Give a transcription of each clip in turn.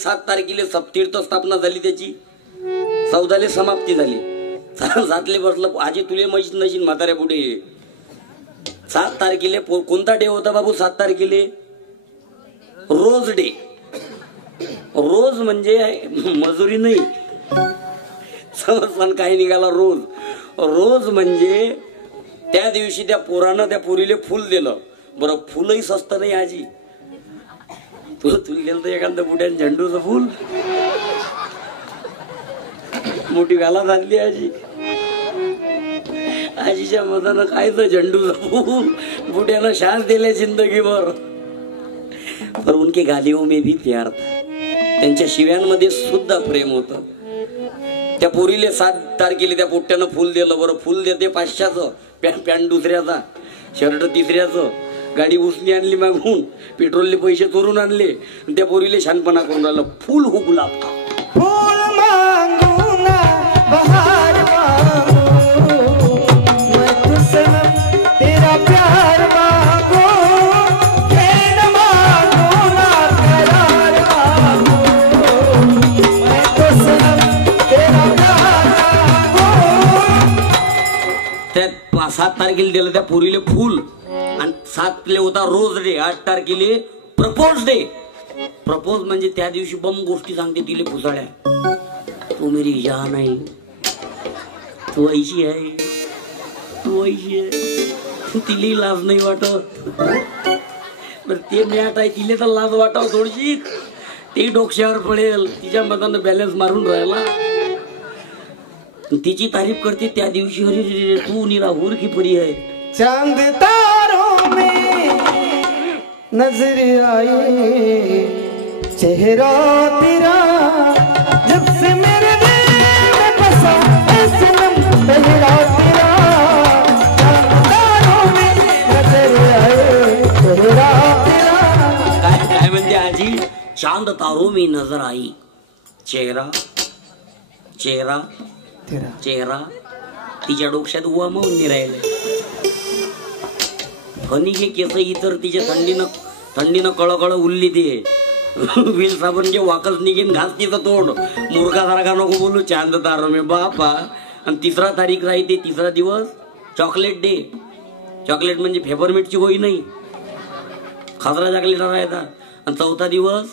7 तारखेला सप्तीर्थ स्थापना झाली त्याची, 14 समाप्ती झाली. 7 बसलं आजी तुले माहित नशील म्हाताऱ्या पुढे. 7 तारखेला कोणता डे होता बाबू? 7 तारखेला रोज डे. रोज म्हणजे मजुरी नाही, समजलं काही निघाला रोज. रोज म्हणजे त्या दिवशी त्या पोरानं त्या पोरीले फुल दिलं. बरं फुलही स्वस्त नाही आजी. तुला गेलं तर एखादं बुड्यान झेंडूचं फुल मोठी गाला घातली आजी. आजीच्या मतानं काय तर झेंडूचं फुल बुड्यानं शास दिल्या जिंदगीभर. पर उनके गालियों में भी प्यार था. त्यांच्या शिव्यांमध्ये सुद्धा प्रेम होतं. त्या पोरीले 7 तारखेला त्या पोट्ट्यानं फुल दिलं. बरं फुल देते 500चं, पॅन्ट दुसऱ्याचा, शर्ट तिसऱ्याचं, गाडी उसनी आणली मागून, पेट्रोलले पैसे चोरून आणले, त्या पोरीले शानपणा करून राहिलं. फुल हो गुलाब का फूल मांगू ना बहार मांगू, मैं तुझसे तेरा प्यार मांगू, खेल मांगू ना करार मांगू, मैं तुझसे तेरा प्यार मांगू. त्या 7 तारखेला दिलं त्या पोरीले फुल. आणि 7 होता रोज डे. 8 तारखेला प्रपोज डे. प्रपोज म्हणजे त्या दिवशी बम गोष्टी सांगते तिले फुसाळ्या. तू मेरी जान आहे, तू ऐशी आहे, तू ऐशी आहे. तू तिला लाज नाही वाटत. बरं ते मॅट आहे तिले तर लाज वाटाव थोडीशी. ते डोक्यावर पडेल, तिच्या मतानं बॅलन्स मारून राहिला. तिची तारीफ करते त्या दिवशी. अरे तू निरा हुर की परी आहे. चांद तारों में नजर आए चेहरा तेरा, जब से मेरे दिल में बसा है सनम चेहरा तेरा. चांद तारों में नजर आए चेहरा तेरा. काय म्हणते आजी? चांद तारों में नजर आई चेहरा चेहरा चेहरा. तिच्या डोक्यात उवा म्हणून निरायले. फनी हे केस इतर तिच्या थंडीनं कळकळ उरली. ते विल साबण जे वाकच निघेन घास तिचं तोंड. मूर्खासारखा नको बोलू. चांद तारो में बापा. आणि 3 तारीख राहते. 3 दिवस चॉकलेट डे. चॉकलेट म्हणजे फेपरमिंटची होई नाही, खासरा चॉकलेट राहता. आणि 4था दिवस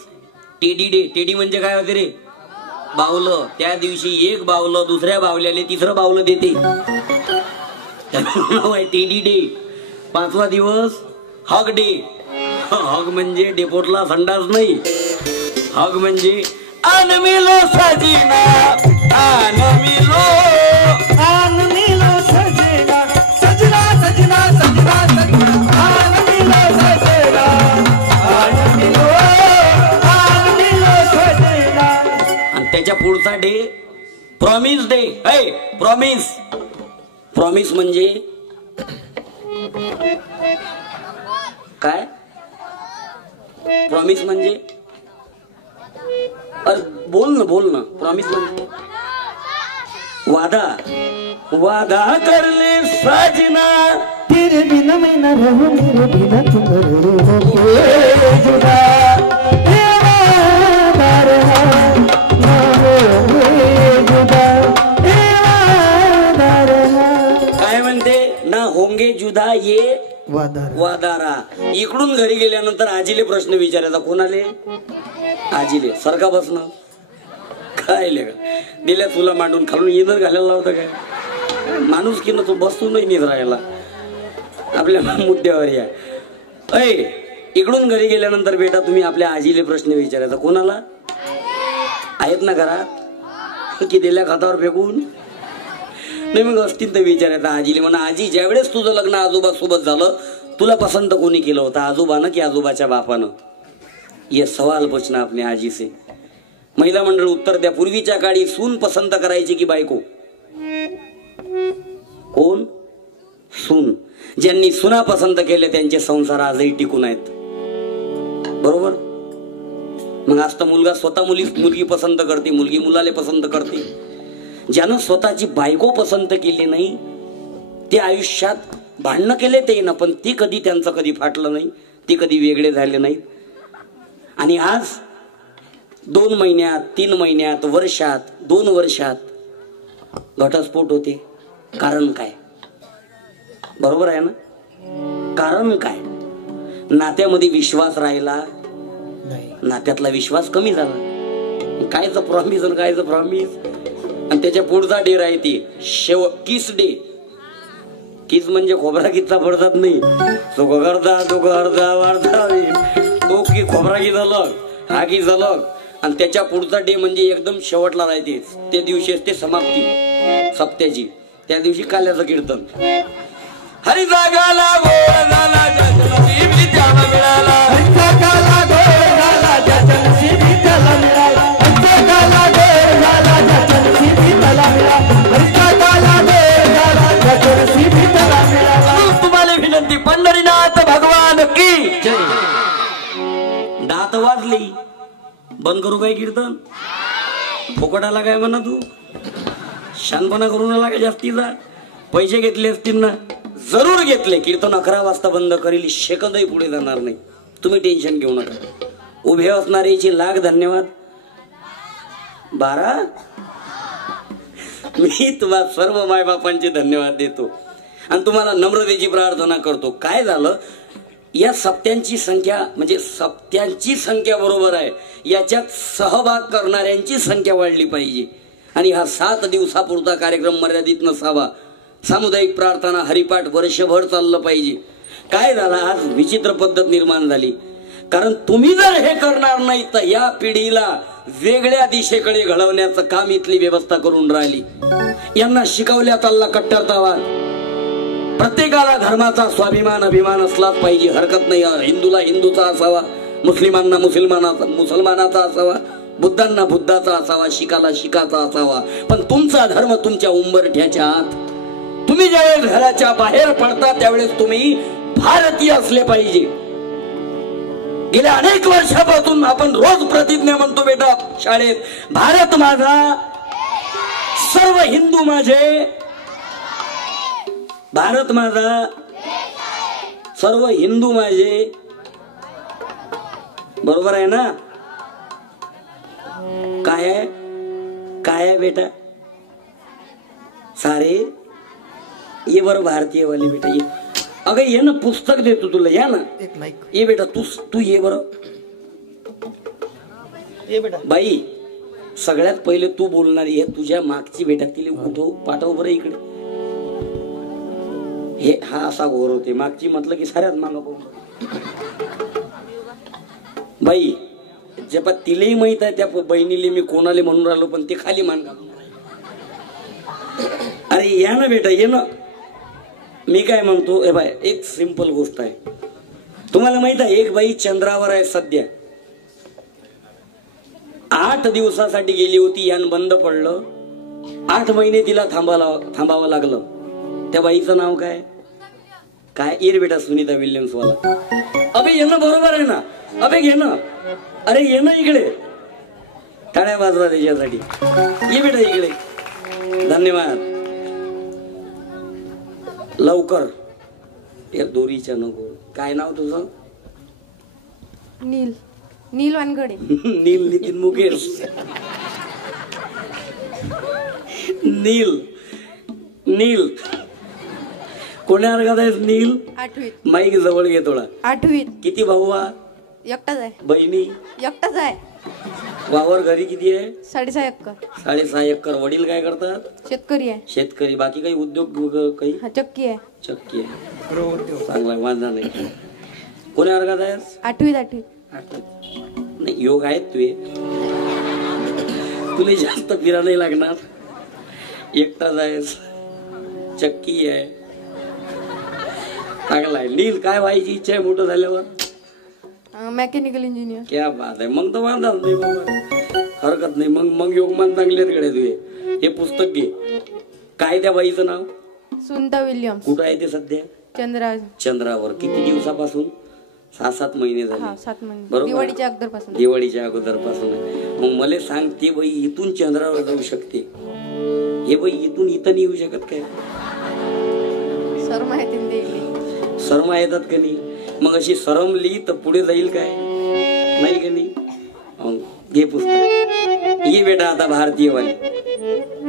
टेडी डे. टेडी म्हणजे काय होते रे? बावलं. त्या दिवशी एक बावलं दुसऱ्या बावल्याले 3रं बावलं देते. नाव आहे टेडी डे. 5वा दिवस हग डे. हग म्हणजे डेपोटला संडास नाही. हग म्हणजे आन मिलो सजना, आन मिलो, आन मिलो सजना, सजना सजना सजना सजना, आन मिलो सजना, आन मिलो सजना. आणि त्याच्या पुढचा day promise day. Promise. Promise म्हणजे काय? प्रॉमिस म्हणजे बोल ना. प्रॉमिस म्हणजे वादा. वादा कर ले सजना, तेरे बिना मैं न रहूं, मेरे बिना तुम रहोगे जुदा. काय म्हणते? ना होंगे जुदा ये वादारा. इकडून घरी गेल्यानंतर आजीले प्रश्न विचारायचा. कोणाले? आजीले. सरका बसणं काय ले दिल्या तुला मांडून खालून इधर घालायला लावतं काय? माणूस की ना तू बसतो नाही निध राहायला. आपल्या मुद्द्यावर या. इकडून घरी गेल्यानंतर बेटा तुम्ही आपल्या आजीले प्रश्न विचारायचा. कोणाला? आहेत ना घरात की दिल्या खातावर फेकून? नाही मग असतील तर विचारायचा आजीले. म्हणा आजी ज्यावेळेस तुझं लग्न आजोबा सोबत झालं तुला पसंत कोणी केलं होतं, आजोबानं की आजोबाच्या बापानं? ये सवाल पूछना अपने आजी से. महिला मंडळ उत्तर द्या. पूर्वीच्या काळी सून पसंत करायची की बायको? कोण? सून. ज्यांनी सुना पसंत केले त्यांचे संसार आजही टिकून आहेत. बरोबर. मग आज तर मुलगा स्वतः मुलगी पसंत करते, मुलगी मुलाले पसंत करते. ज्यानं स्वतःची बायको पसंत केली नाही ते आयुष्यात भांडणं केले ते ना, पण ती कधी त्यांचं कधी फाटलं नाही, ते कधी वेगळे झाले नाहीत. आणि आज 2 महिन्यात, 3 महिन्यात, वर्षात, 2 वर्षात घटस्फोट होते. कारण काय? बरोबर आहे ना? कारण काय? नात्यामध्ये विश्वास राहिला नाही, नात्यातला विश्वास कमी झाला. कायचं प्रॉमिस आणि कायचं प्रॉमिस. आणि त्याच्या पुढचा डे राहते किस डे. किस म्हणजे खोबरा किसचा पडतात नाही, तो अर्धा वाढता तो की खोबरा की झालं, हा की झालं. आणि त्याच्या पुढचा डे म्हणजे एकदम शेवटला राहते. त्या दिवशी असते समाप्ती सप्त्याची. त्या दिवशी काल्याचं कीर्तन. हरी जागाला गोळ झाला ज्याच्या नशिबी त्याला मिळाला. हरी जागाला गोळ झाला ज्याच्या नशिबी त्याला मिळाला. हरी जागाला गोळ झाला ज्याच्या नशिबी त्याला मिळाला. हरी जागाला गोळ झाला ज्याच्या नशिबी त्याला मिळाला. तुम्हाला विनंती, पंढरीनाथ भगवान की जय. दात वाजली, बंद करू काय कीर्तन? फुकटाला काय म्हणा तू? शानपणा करू नका का जास्तीचा? पैसे घेतले असतील ना? जरूर घेतले. कीर्तन 11 वाजता बंद करील, सेकंदही पुढे जाणार नाही. तुम्ही टेन्शन घेऊ नका. उभे असणाऱ्याची लाख धन्यवाद. 12 मी तुम्हाला सर्व मायबापांचे धन्यवाद देतो आणि तुम्हाला नम्रतेची प्रार्थना करतो. काय झालं, या सप्त्यांची संख्या म्हणजे सप्त्यांची संख्या बरोबर आहे, याच्यात सहभाग करणाऱ्यांची संख्या वाढली पाहिजे. आणि हा 7 दिवसापुरता कार्यक्रम मर्यादित नसावा. सामुदायिक प्रार्थना, हरिपाठ वर्षभर चाललं पाहिजे. काय झालं, आज विचित्र पद्धत निर्माण झाली. कारण तुम्ही जर हे करणार नाही तर या पिढीला वेगळ्या दिशेकडे घडवण्याचं काम इथली व्यवस्था करून राहिली. यांना शिकवल्या चालला कट्टरतावाद. प्रत्येकाला धर्माचा स्वाभिमान अभिमान असलाच पाहिजे, हरकत नाही. हिंदूला हिंदूचा असावा, मुस्लिमांना मुसलमानाचा असावा, बुद्धांना बुद्धाचा असावा, शिखाला शिखाचा असावा. पण तुमचा धर्म तुमच्या उंबरठ्याच्या आत. तुम्ही ज्यावेळेस घराच्या बाहेर पडता त्यावेळेस तुम्ही भारतीय असले पाहिजे. गेल्या अनेक वर्षापासून आपण रोज प्रतिज्ञा म्हणतो बेटा शाळेत, भारत माझा, सर्व हिंदू माझे. भारत माझा, सर्व हिंदू माझे. बरोबर आहे ना? काय आहे, काय आहे बेटा? सारे ये बरं भारतीय वाले बेटा ये. अगं ये ना, पुस्तक देतो तुला, या ना. ये बेटा तू ये बरं. ये बेटा. बाई सगळ्यात पहिले तू बोलणार. हे तुझ्या मागची बेटा, तिला उठव, पाठव बरं इकडे. हे हा असा घोर होते. मागची म्हटलं की साऱ्यात मागं बोल. बाई जेव्हा तिलाही माहित आहे त्या बहिणीले मी कोणाले म्हणून राहिलो, पण ते खाली मान घालून. अरे या ना बेटा, ये ना. मी काय म्हणतो, हे बाय एक सिंपल गोष्ट आहे. तुम्हाला माहित आहे एक बाई चंद्रावर आहे सध्या. 8 दिवसासाठी गेली होती, यान बंद पडलं. 8 महिने तिला थांबावं लागलं. त्या बाईचं नाव काय? काय ये बेटा, सुनीता विल्यम्स वाला. अबे ये ना, बरोबर आहे ना? अबे घे ना. अरे ये ना इकडे. टाळ्या वाजवा त्याच्यासाठी. ये बेटा इकडे. धन्यवाद. लवकर या दोरीच्या नको. काय नाव तुझं? नील वानगडे. नील नितीन मुकेश. नील कोण्या वर्गात आहेस नील? 8वीत. माईक जवळ घे थोडा. 8वीत. किती भाऊ? एकटाच आहे. बहिणी? एकटाच आहे. वावर घरी किती आहे? 6.5 एकर. 6.5 एकर. वडील काय करतात? शेतकरी आहे. शेतकरी. बाकी काही उद्योग काही? चक्की आहे. चक्की आहे. चांगला वांधा नाही. कोण्या वर्गात आहेस? 8वीत. नाही योग आहेत तुझे. तुला जास्त फिरा नाही लागणार. एकटाच आहेस, चक्की आहे. चांगला आहे. नील काय व्हायची इच्छा आहे मोठं झाल्यावर? Mechanical engineer. क्या बात आहे. मग तर वांधाच नाही बाबा, हरकत नाही. मग योगमान चांगलेत कडे तुझे. हे पुस्तक घे. काय त्या बाईचं नाव? सुनीता विल्यम्स. कुठं आहे ते सध्या? चंद्रावर. किती दिवसापासून? 6-7 महिने झाले. 7 महिने. बरोबर. दिवाळीच्या अगोदर पासून. मग मला सांग, ते बाई इथून चंद्रावर जाऊ शकते, हे बाई इथून इथं नाही येऊ शकत काय? शर्मा येतात का नाही? मग अशी सरमली तर पुढे जाईल काय? नाही का नाही? घे पुस्तक. ये बेटा आता भारतीय वाली.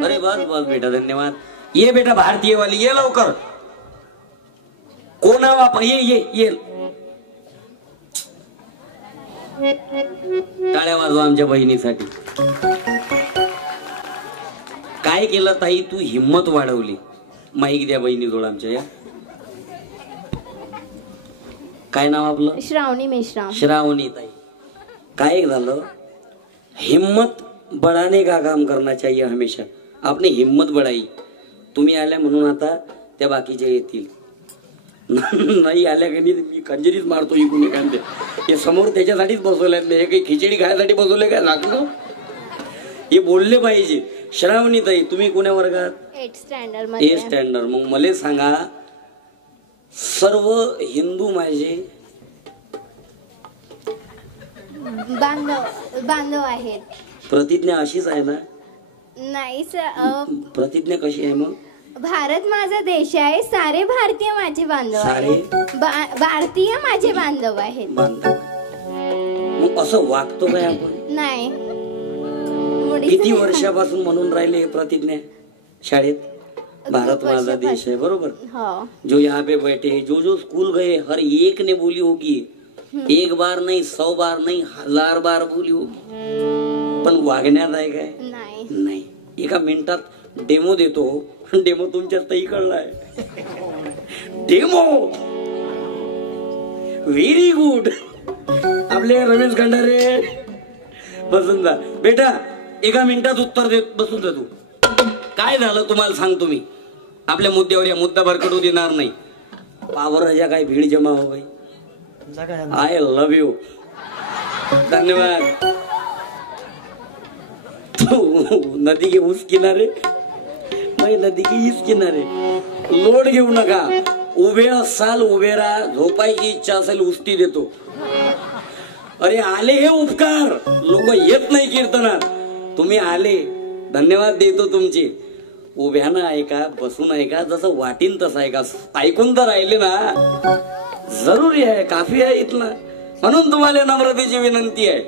अरे बस बस बेटा धन्यवाद. ये बेटा भारतीय वाली ये लवकर. कोणा वापर ये ये ये. टाळ्या वाजवा आमच्या बहिणीसाठी. काय केलं ताई तू हिम्मत वाढवली. माईक द्या बहिणी जोड आमच्या. या काय नाव आपलं. श्रावणी मेश्राम. श्रावणी ताई. काय झालं हिम्मत बढ़ाने का काम करना चाहिए हमेशा. आपने हिम्मत बढ़ाई. तुम्ही आल्या म्हणून आता त्या बाकीच्या येतील. नाही आल्या की मी कंजरीच मारतो इकडून एखाद्या. हे समोर त्याच्यासाठीच बसवल्यात नाही. हे काही खिचडी खायसाठी बसवले काय लागलं. हे बोलले पाहिजे. श्रावणी ताई तुम्ही कोण्या वर्गात. 8th स्टँडर्ड ए स्टँडर्ड. मग मला सांगा सर्व हिंदू माझे बांधव आहेत. प्रतिज्ञा अशीच आहे ना. नाही प्रतिज्ञा कशी आहे मग. भारत माझा देश आहे. सारे भारतीय माझे बांधव सारे भारतीय माझे बांधव आहेत. बांधव. मग असं वागतो काय आपण. नाही. किती वर्षापासून म्हणून राहिले प्रतिज्ञा शाळेत. भारत माझा देश है बरोबर. जो यहाँ पे बैठे जो जो स्कूल गए हर एक ने बोली होगी. एक बार नहीं 100 बार नहीं 1000 बार बोली होगी. पण वागण्यात आहे काय नाही. एका मिनिटात डेमो देतो. डेमो तुमच्या तई कळलाय. Demo very good. आपले रमेश खंडारे बसून जा बेटा. एका मिनिटात उत्तर देत बसून जा तू. काय झालं तुम्हाला सांगतो मी. आपल्या मुद्द्यावर या मुद्दा भरकटू देणार नाही. पावर राजा काय भीड जमा हो भाई. I love you. धन्यवाद. नदी के उस किनारे नाही नदी की इस किनारे. लोड घेऊ नका. उभे असाल उभे राहा. झोपायची इच्छा असेल उस्ती देतो. अरे आले हे उपकार. लोक येत नाही कीर्तनात. तुम्ही आले धन्यवाद देतो तुमचे. उभ्यानं ऐका बसून ऐका जसं वाटीन तसं ऐका. ऐकून तर राहिले ना जरुरी आहे. काफी आहे इथला. म्हणून तुम्हाला नम्रतेची विनंती आहे.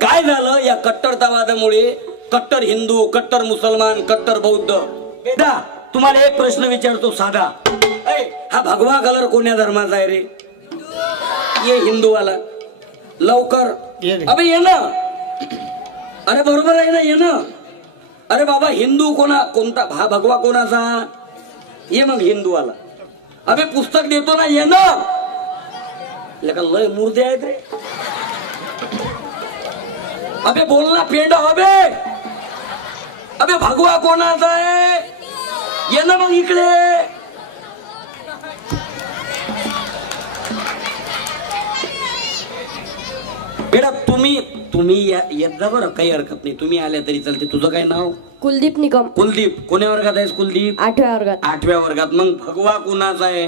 काय झालं या कट्टरतावादामुळे कट्टर हिंदू कट्टर मुसलमान कट्टर बौद्ध. बेटा तुम्हाला एक प्रश्न विचारतो साधा. हा भगवा कलर कोण्या धर्माचा आहे रे. ये हिंदूवाला लवकर. अबे ये ना. अरे बरोबर आहे ना ये ना. अरे बाबा हिंदू कोणता हा भगवा कोणाचा. ये मग हिंदूवाला. अबे पुस्तक देतो ना ये ना. लय मूर्ती आहेत रे. अबे बोल ना पेंड अबे. अबे भगवा कोणाचा आहे. ये ना मग इकडे. बेटा तुम्ही येत जा बरं. काही हरकत नाही. तुम्ही आल्या तरी चालते. तुझं काय नाव. कुलदीप निकम. कुलदीप कोण्या वर्गात आहेस. कुलदीप 8व्या वर्गात. 8व्या वर्गात. मग भगवा कोणाचा आहे.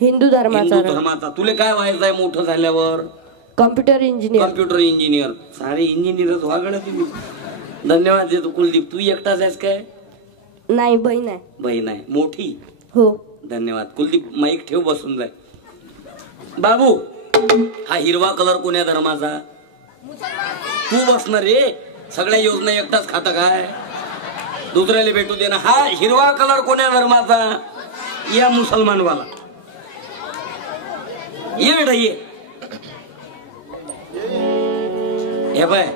हिंदू धर्माचा. तुला काय व्हायचं आहे मोठं झाल्यावर. Computer engineer. सारे इंजिनियरच वागडे तुम्ही. धन्यवाद देतो कुलदीप. तू एकटाच आहेस काय. नाही बहीण आहे. बहीण आहे मोठी. हो. धन्यवाद कुलदीप. माईक ठेव बसून जाय. बाबू हा हिरवा कलर कोण्या धर्माचा. तू बसणार रे. सगळ्या योजना एकटाच खाता काय. दुसऱ्याला भेटू दे ना. हा हिरवा कलर कोण्या धर्माचा. या मुसलमानवाला. ये बेटा ये. हे बाय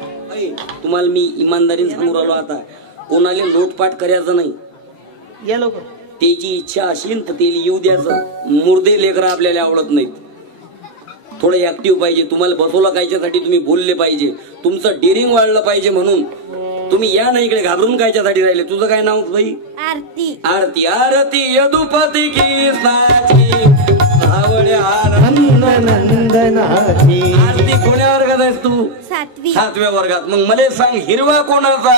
तुम्हाला मी इमानदारीने सांगू राहिलो. आता कोणाला लोटपाट करायचं नाही. या लोक त्याची इच्छा असेल तर ते येऊ द्यायचं. मुर्दे लेकरं आपल्याला आवडत नाहीत. थोडं ऍक्टिव्ह पाहिजे. तुम्हाला बसवलं कायच्यासाठी तुम्ही बोलले पाहिजे. तुमचं डेअरिंग वाढलं पाहिजे. म्हणून तुम्ही या नाही इकडे घाबरून कायच्यासाठी राहिले. तुझं काय नाव बाई. आरती. आरती. आरती यदुपती की साची धावळे नंदनाची. आरती कोण्या वर्गात आहेस तू. 7व्या वर्गात. मग मला सांग हिरवा कोणाचा.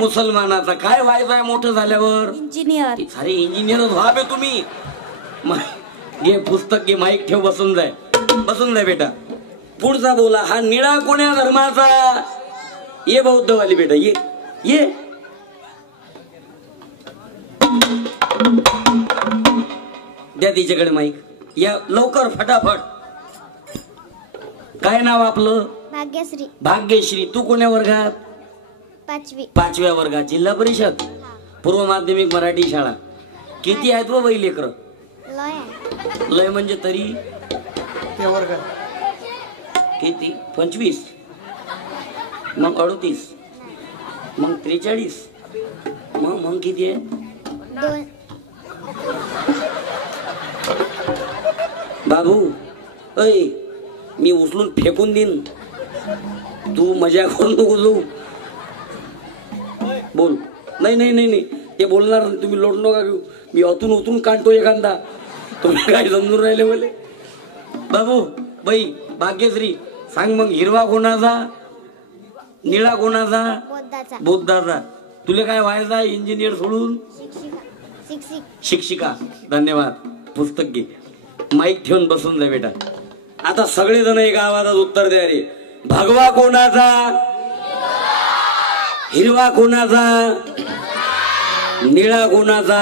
मुसलमानाचा. काय व्हायचंय मोठं झाल्यावर. इंजिनियर. सारे इंजिनियरच व्हा बे तुम्ही. घे पुस्तक घे. माईक ठेव बसून जाय. बसून जाय बेटा. पुढचा बोला. हा निळा कोण्या धर्माचा. ये बौद्धवाली बेटा ये ये. द्या तिच्याकडे माईक. या लवकर फटाफट. काय नाव आपलं. भाग्यश्री भाग्यश्री. तू कोण्या वर्गात? 5वी. 5व्या वर्गात. जिल्हा परिषद पूर्व माध्यमिक मराठी शाळा. किती आहेत व बाई लेकर? लय. लय म्हणजे तरी किती? 25. मग 38. मग 43. मग किती आहे? 2. बाबू अय मी उचलून फेकून देईन. तू मजा करू नको जाऊ. बोल. नाही नाही नाही नाही ते बोलणार नाही. तुम्ही लोट नका घेऊ. मी अतून उतून काढतो एखादा. तुम्ही काय समजून राहिले मला? बाबू बाई भाग्यश्री सांग मग हिरवा कोणाचा? निळा कोणाचा? बुद्धाचा. तुला काय व्हायचा? इंजिनियर सोडून शिक्षिका. धन्यवाद. पुस्तक घे. माईक ठेवून बसून जा बेटा. आता सगळेजण एका आवाजात उत्तर द्या रे. भगवा कोणाचा? हिरवा कोणाचा? निळा कोणाचा?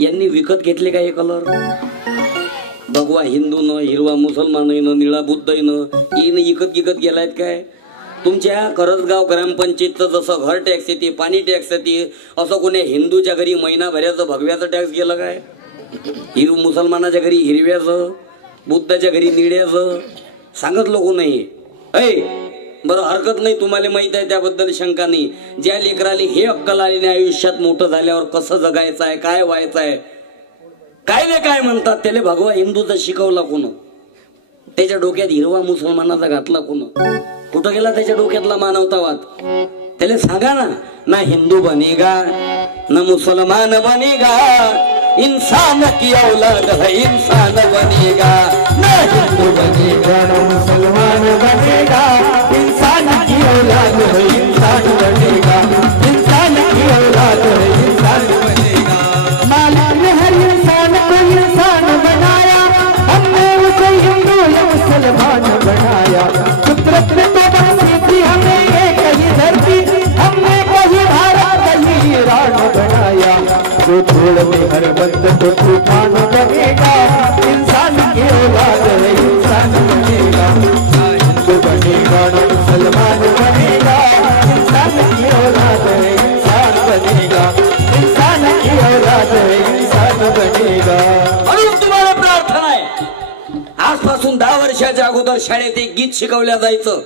यांनी विकत घेतले का हे कलर? भगवा हिंदून, हिरवा मुसलमाननं, निळा बुद्धनं येणं इकत गेलायत काय? तुमच्या करसगाव ग्रामपंचायतचं जसं घर टॅक्स येते, पाणी टॅक्स येते, असं कोणी हिंदूच्या घरी महिनाभराचं भगव्याचं टॅक्स गेलं काय? मुसलमानाच्या घरी हिरव्याचं, बुद्धाच्या घरी निळ्याचं सांगितलं कोणी? ऐ बरं हरकत नाही. तुम्हाला माहित आहे त्याबद्दल शंका नाही. ज्या लेकराले हे अक्कल आलेले आयुष्यात मोठं झाल्यावर कसं जगायचं आहे, काय व्हायचं आहे, काय नाही काय म्हणतात त्याला भगवा हिंदूचा शिकवला कोण? त्याच्या डोक्यात हिरवा मुसलमानाचा घातला कोण? कुठं गेला त्याच्या डोक्यातला मानवतावाद? त्याला सांगा ना. ना हिंदू बनेगा ना मुसलमान बनेगा, इंसान की औलाद है इंसान बनेगा. ना हिंदू बनेगा ना मुसलमान बनेगा, इंसान की औलाद है इंसान बनेगा. इंसान की औलाद है इंसान बनेगा. मालिक ने हर इंसान को इंसान बनाया, हमने उसे हिंदू या मुसलमान बनाया. कुदरत ने तो बख्शी थी हमें एक ही धरती, हमने कहीं भारत कहीं ईरान बनाया. जो छोड़ में हर वक्त तो तूफान बनेगा, इंसान की औलाद है इंसान बनेगा. हिंदू बनेगा ना मुसलमान बनेगा, इंसान की औलाद है इंसान बनेगा. इंसान की औलाद है इंसान बनेगा. म्हणून तुम्हाला प्रार्थना आहे. आजपासून 10 वर्षाच्या अगोदर शाळेत एक गीत शिकवल्या जायचं.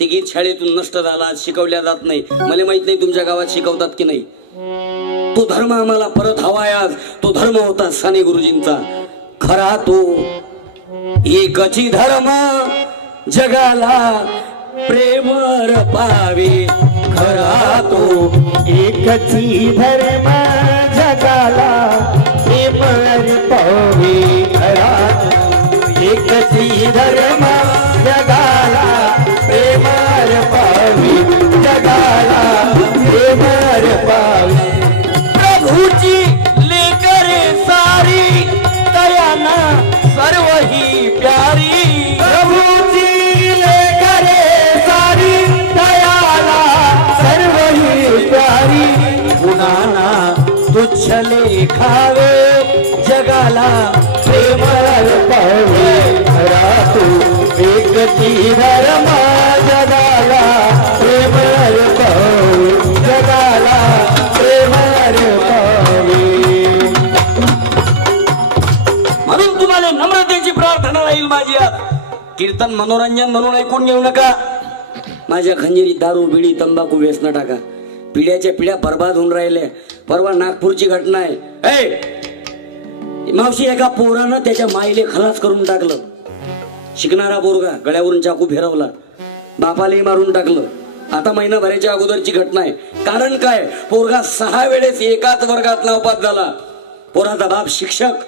ते गीत शाळेतून नष्ट झालं, आज शिकवल्या जात नाही. मला माहित नाही तुमच्या गावात शिकवतात की नाही. तो धर्म आम्हाला परत हवाय. आज तो धर्म होता साने गुरुजींचा. खरा तो एकची धर्म जगाला प्रेमर पावे. खरा तो एकची धर्म जगाला प्रेमर पावे. खरा एकची धर्म जगाला प्रेमर पावे. जगाला प्रेमर पावे. प्रभूची लेकरे सारी दयाना सर्व ही प्यारी. प्रभूची लेकरे सारी दयाला सर्व ही प्यारी. गुणाना तुच्छ लेखावे जगाला प्रेमर पावे. खरा तो एकची धर्म जगाला प्रेमर पावे. जगाला प्रेमर पावे. म्हणून तुम्हाला नम्रतेची प्रार्थना राहील माझी. आज कीर्तन मनोरंजन म्हणून ऐकून घेऊ नका. माझ्या खंजिरी दारू बिडी तंबाखू व्यसन टाका. पिढ्याच्या पिढ्या बर्बाद होऊन राहिल्या. परवा नागपूरची घटना आहे. मावशी एका पोरानं त्याच्या माईले खलास करून टाकलं. शिकणारा पोरगा गळ्यावरून चाकू फिरवला, बापालाही मारून टाकलं. आता महिनाभराच्या अगोदरची घटना आहे. कारण काय? पोरगा 6 वेळेस एकाच वर्गात नापास झाला. पोराचा बाप शिक्षक.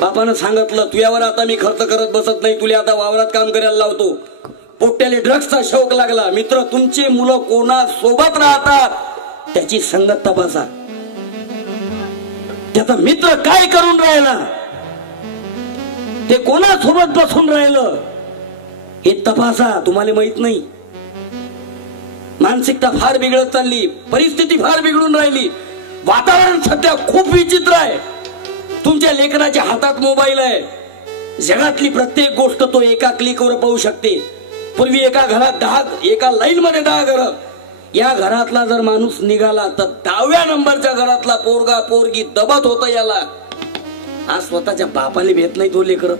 बापानं सांगितलं तुझ्यावर आता मी खर्च करत बसत नाही, तुला आता वावरात काम करायला लावतो. पोट्याले ड्रग्सचा शौक लागला. मित्र तुमची मुलं कोणा सोबत राहतात त्याची संगत तपासा. त्याचा मित्र काय करून राहिला, ते कोणासोबत बसून राहिलं हे तपासा. तुम्हाला माहित नाही. मानसिकता फार बिघडत चालली, परिस्थिती फार बिघडून राहिली. वातावरण सध्या खूप विचित्र आहे. तुमच्या लेकराच्या हातात मोबाईल आहे. जगातली प्रत्येक गोष्ट तो एका क्लिकवर पाहू शकते. पूर्वी एका घरात 10, एका लाईन मध्ये 10 घरं. या घरातला जर माणूस निघाला तर 10व्या नंबरच्या घरातला पोरगा पोरगी दबत होत याला. आज स्वतःच्या बापाला भेट नाही तो लेकर.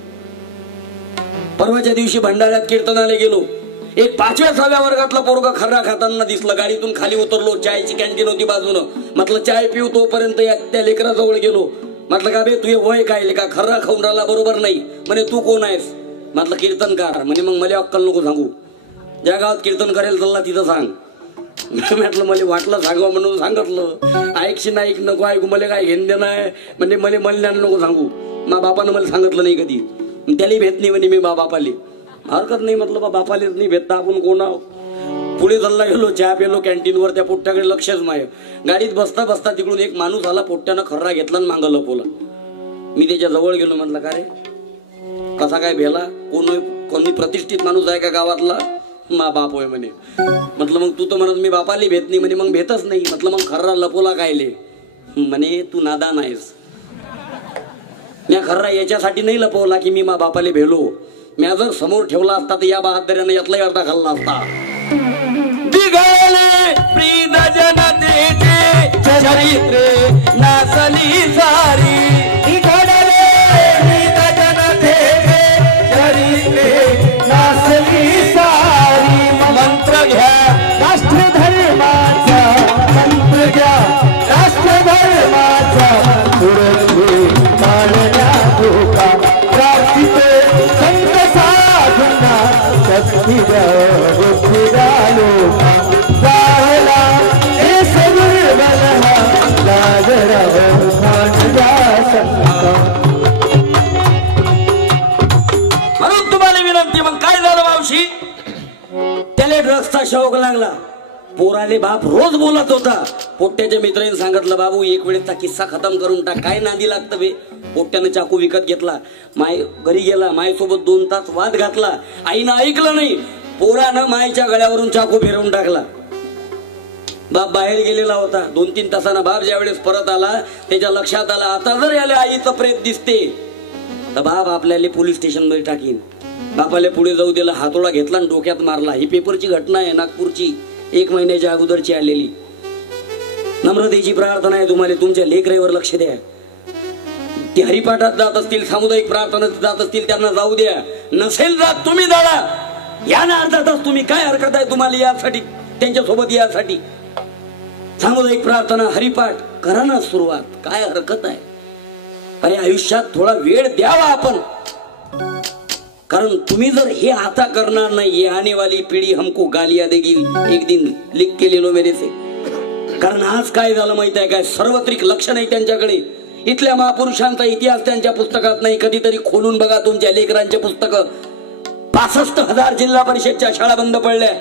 परवाच्या दिवशी भंडाऱ्यात कीर्तनाला गेलो. एक 5व्या 6व्या वर्गातला पोरगा खर्रा खाताना दिसलं. गाडीतून खाली उतरलो. चायची कॅन्टीन होती बाजूनं. म्हटलं चाय पिऊ. तोपर्यंत त्या लेकराजवळ गेलो. म्हटलं का बे तुझे वय काय का खर्रा खाऊन राहिला बरोबर नाही. म्हणे तू कोण आहेस. म्हटलं कीर्तनकार. म्हणे मग मला अक्कल नको सांगू. ज्या गावात कीर्तन करेल चालला तिथं सांग. म्हटलं मला वाटलं सांगावं म्हणून सांगितलं. ऐकशी ना ऐक नको ऐकू मला काय घेणं देणं आहे. म्हणजे मला नको सांगू. मा बापानं मला सांगितलं नाही कधी. त्याला भेट नाही म्हणे मी बापाले. हरकत नाही म्हटलं बापालेच नाही भेटता आपण कोण आहो. पुढे चालला गेलो. चहा पेलो कॅन्टीनवर. त्या पोट्ट्याकडे लक्षच माय. गाडीत बसता बसता तिकडून एक माणूस आला. पोट्ट्यानं खर्रा घेतला आणि मागं लपवला. मी त्याच्या जवळ गेलो. म्हटलं का रे कसा काय भेला. कोणी प्रतिष्ठित माणूस आहे का गावातला. मा बाप होय म्हणे. म्हटलं मग तू तर म्हणत मी बापाली भेट नाही. म्हणे मग भेटच नाही. म्हटलं मग खर्रा लपवला कायले. म्हणे तू नादान आहेस. मी खर्रा याच्यासाठी नाही लपवला की मी मा बापाले भेलो. मी जर समोर ठेवला असता तर या बहादऱ्याने यातलाही अर्धा खाल्ला असता. बिघडले प्रीत जनतेचे चरित्रे नासली सारी. बिघडले प्रीत जनतेचे चरित्रे नासली सारी. मंत्र घ्या राष्ट्रधर्माचा मंत्र घ्या. राष्ट्रधर्माचा सुरक्षित मानल्या धोका. प्रार्थिते संत साधना शक्ती द्या बुद्धी द्या लोका. जाहला हे सदुर्बल लाजराव खान द्या संता. म्हणून तुम्हाला विनंती. मग काय झालं मावशी. त्याला ड्रग्सचा शौक लागला. पोराले बाप रोज बोलत होता. पोट्ट्याच्या मित्रांनी सांगितलं बाबू एक वेळेचा किस्सा खतम करून टाक. काय नादी लागतं बे. पोट्ट्यानं चाकू विकत घेतला. माय घरी गेला. मायसोबत 2 तास वाद घातला. आईनं ऐकलं नाही. पोरानं मायच्या गळ्यावरून चाकू फिरवून टाकला. बाप बाहेर गेलेला होता. 2-3 तासांना बाप ज्यावेळेस परत आला त्याच्या लक्षात आला आता जर याला आईचं प्रेत दिसते तर बाप आपल्याला पोलीस स्टेशन मध्ये टाकीन. बापाला पुढे जाऊ दिला. हातोडा घेतला आणि डोक्यात मारला. ही पेपरची घटना आहे नागपूरची. 1 महिन्याच्या अगोदरची आलेली. नम्रतेची प्रार्थना आहे तुम्हाला. तुमच्या लेकरावर लक्ष द्या. ते हरिपाठात जात असतील सामुदायिक प्रार्थनेत जात असतील त्यांना जाऊ द्या. नसेल जात तुम्ही जाळा. या ना अर्धा तास तुम्ही. काय हरकत आहे तुम्हाला यासाठी त्यांच्यासोबत यासाठी. सामुदायिक प्रार्थना हरिपाठ करा ना सुरुवात. काय हरकत आहे. अरे आयुष्यात थोडा वेळ द्यावा आपण. कारण तुम्ही जर हे आता करणार नाही ये आने वाली पिढी हमको गालियां देगी एक दिन लिख के ले लो मेरे से. कारण आज काय झालं माहित आहे काय. सार्वत्रिक लक्ष नाही त्यांच्याकडे. इथल्या महापुरुषांचा इतिहास त्यांच्या पुस्तकात नाही. कधीतरी खोलून बघा तुमच्या लेकरांचे पुस्तक. 65,000 जिल्हा परिषदच्या शाळा बंद पडल्या.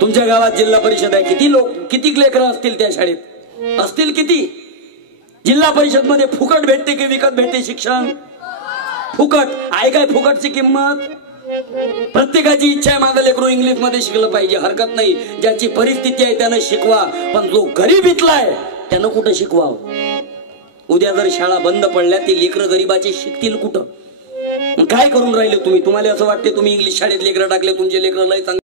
तुमच्या गावात जिल्हा परिषद आहे. किती लेकरं असतील त्या शाळेत. असतील किती. जिल्हा परिषद मध्ये फुकट भेटते की विकत भेटते शिक्षण. फुकट आहे. काय फुकटची किंमत. प्रत्येकाची इच्छा आहे माझं लेकरू इंग्लिश मध्ये शिकलं पाहिजे. हरकत नाही. ज्याची परिस्थिती आहे त्यानं शिकवा. पण जो गरीब इथलाय त्यानं कुठं शिकवावं. उद्या जर शाळा बंद पडल्या ते लेकरं गरीबाचे शिकतील कुठं. काय करून राहिले तुम्ही. तुम्हाला असं वाटते तुम्ही इंग्लिश शाळेत लेकरं टाकले तुमचे लेकरं लय चांगले